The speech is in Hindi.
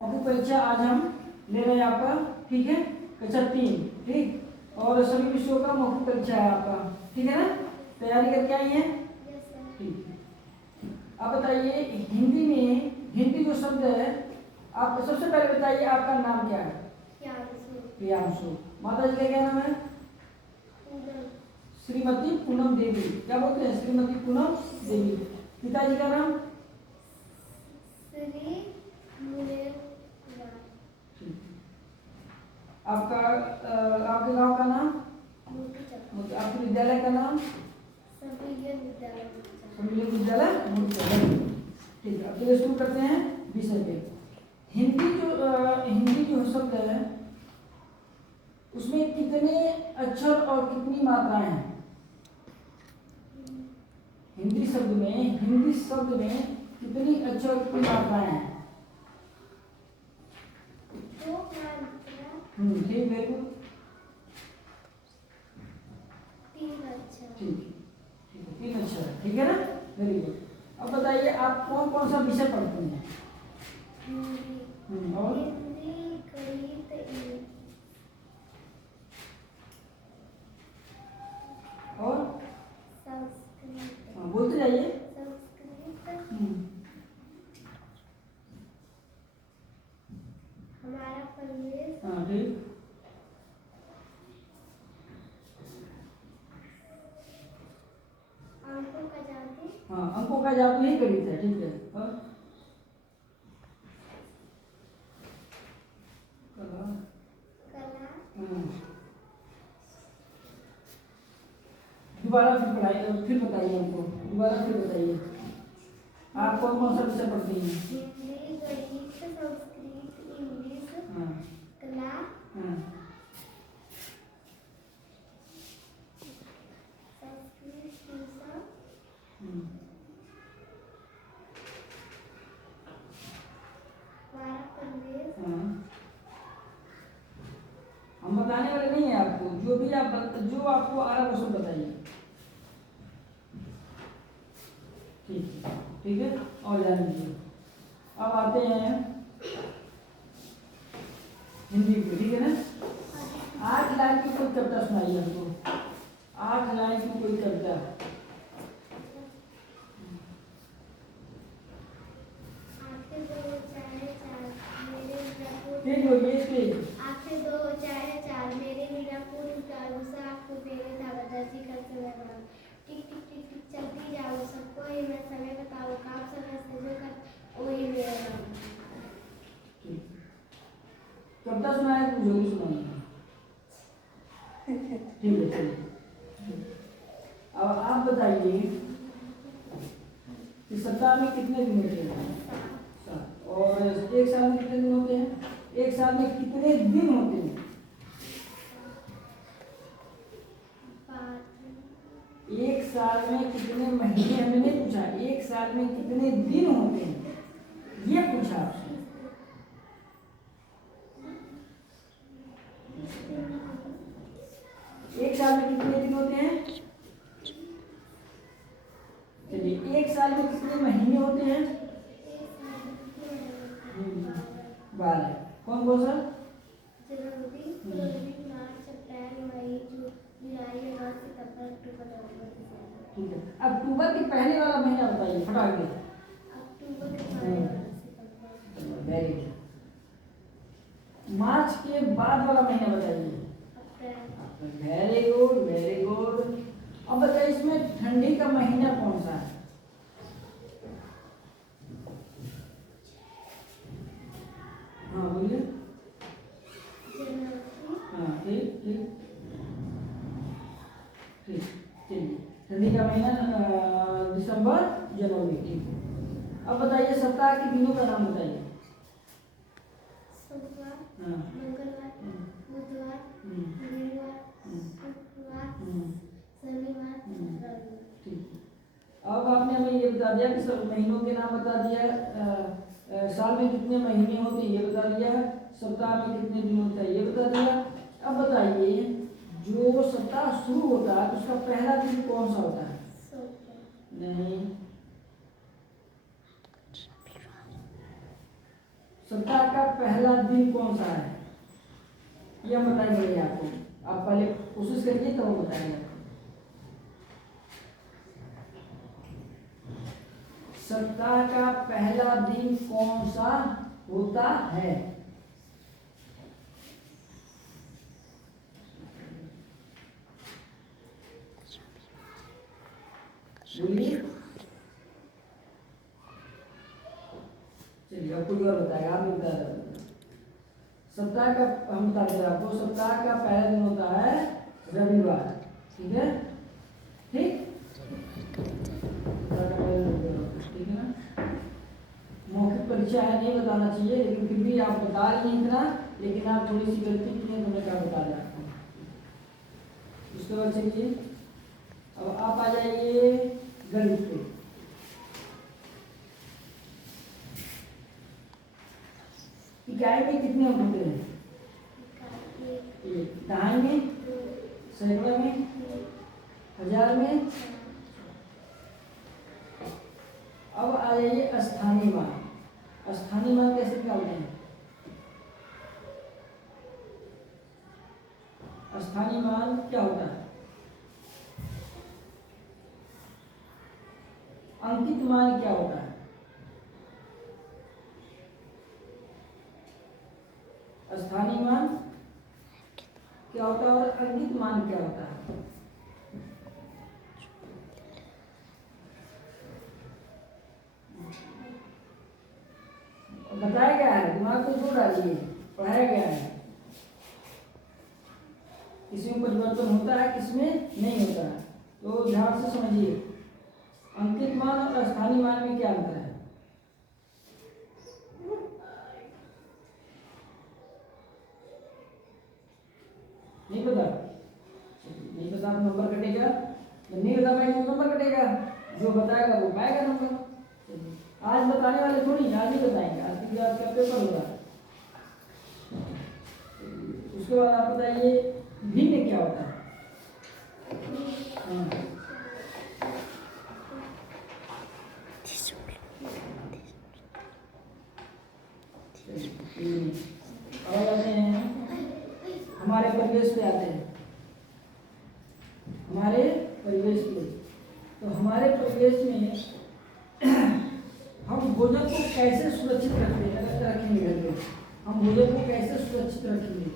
मौखिक परीक्षा आज हम ले रहे हैं आपका, ठीक है, कक्षा 3, ठीक। और सभी विषयों का मौखिक परीक्षा है आपका, ठीक है ना। तैयारी करके आई हैं, ठीक। आप बताइए हिंदी में, हिंदी जो शब्द है, आप सबसे पहले बताइए आपका नाम क्या है? प्रियांशु। माता जी का क्या नाम है? श्रीमती पूनम देवी। क्या बोलते हैं? श्रीमती पूनम देवी। पिताजी का नाम? आपका आपके गांव का नाम? आपके विद्यालय का नाम? सम्मिलन विद्यालय। ठीक है, अब चलिए शुरू करते हैं विषय पे। हिंदी जो शब्द है उसमें कितने अक्षर और कितनी मात्राएं हैं? हिंदी शब्द में कितनी अक्षर और कितनी मात्राएं हैं? ठीक, वेरी गुड। ठीक है, 3 अक्षर है, ठीक है ना, वेरी गुड। अब बताइए आप कौन कौन सा विषय पढ़ते हैं? और बोलते जाइए। हमारा परिवेश, ठीक। अंकों का जादू ही गणित है, ठीक है। और कला। दोबारा फिर पढ़ाइए, फिर बताइए हमको, दोबारा फिर बताइए आप कौन कौन सा विषय पढ़ती हैं? हिंदी, गणित, संस्कृत, इंग्लिश, कला, हम बताने वाले नहीं है आपको, जो भी जो आपको आ रहा है वो सब बताइए, ठीक है। और जान लीजिए, अब आते हैं हिंदी पे, ठीक है ना। 8 लाइन की कोई कविता सुनाइए हमको, 8 लाइन की कोई कविता। तेज बोलिए, तेज। आंखें 2 चाहे 4 मेरे मीरा फूल उतारू साफ मेरे धागा दर्जी कर समय बढ़ाओ टिक टिक टिक टिक चलती जाओ सबको ही मैं समय बताओ काम समय से जो कर वही मेरा नाम। कविता सुनाए तो जोरी सुनाइए, ठीक है, चलिए। अब आप बताइए कि सप्ताह में कितने दिन होते हैं? 7। और एक साल में कितने दिन होते हैं? एक साल में कितने दिन होते हैं? 5। एक साल में कितने महीने? हमने नहीं पूछा, एक साल में कितने दिन होते हैं ये पूछा आपसे। एक साल में कितने दिन होते हैं? चलिए, एक साल में कितने महीने होते हैं? 12। कौन कौन सा? जनवरी, फरवरी, मार्च, अप्रैल, मई, जून, जुलाई, अगस्त, सितंबर, अक्टूबर, नवंबर, दिसंबर। ठीक है, अक्टूबर के पहले वाला महीना बताइए फटाक से। अक्टूबर के पहले वाला सितंबर। Very good. मार्च के बाद वाला महीना बताइए। April. Very good, very good. अब बताइए इसमें ठंडी का महीना कौन सा है? हाँ बोलिए। जनवरी। हाँ, ठीक ठीक ठीक, चलिए। ठंडी का महीना दिसंबर, जनवरी, ठीक है। अब बताइए सप्ताह के दिनों का नाम बताइए। सोमवार, हाँ, मंगलवार, बुधवार, गुरुवार, शुक्रवार, शनिवार, रविवार। ठीक है। अब आपने हमें ये बता दिया कि सब महीनों के नाम बता दिया, साल में कितने महीने होते हैं ये बता दिया, सप्ताह में कितने दिन होता है ये बता दिया। अब बताइए जो सप्ताह शुरू होता है उसका पहला दिन कौन सा होता है? नहीं, सप्ताह का पहला दिन कौन सा है, ये हम बताएंगे आपको। आप पहले कोशिश करिए तो वो बताएंगे आपको। सप्ताह का पहला दिन कौन सा होता है? बोलिए। चलिए अब कोई और बताएगा, आप बता रहे। सप्ताह का हम बता दें आपको, सप्ताह का पहला दिन होता है रविवार। ठीक है, ठीक ठीक है ना। मौखिक परीक्षा है, नहीं बताना चाहिए, लेकिन फिर भी आप बता रही हैं इतना, लेकिन आप थोड़ी सी गलती की है तो मैं क्या बता रहा आपको। उसके बाद चलिए अब आप आ जाइए गणित पे। इकाई में कितने अंक होते हैं? एक। दहाई में, सैकड़ा में, हजार में। अब आ जाइए स्थानीय मान। स्थानीय मान कैसे निकालते हैं? स्थानीय मान क्या होता है? अंकित मान क्या होता है? स्थानीय मान क्या होता है और अंकित मान क्या होता है? बताया गया है, दिमाग को जोड़ डालिए, पढ़ाया गया है। किसमें परिवर्तन होता है, किसमें नहीं होता है, तो ध्यान से समझिए। अंकित मान और स्थानीय मान में क्या अंतर है? नहीं पता? नहीं पता तो नंबर कटेगा, नहीं बता पाएंगे तो नंबर कटेगा, जो बताएगा वो पाएगा नंबर। आज बताने वाले थोड़ी, आज ही बताएंगे, आज की क्लास का पेपर होगा। उसके बाद आप बताइए भिन्न क्या होता है? हाँ। अब आते हैं हमारे परिवेश पे, आते हैं हमारे परिवेश पे। तो हमारे परिवेश में हम भोजन को कैसे सुरक्षित रखेंगे घर पे? हम भोजन को कैसे सुरक्षित रखेंगे?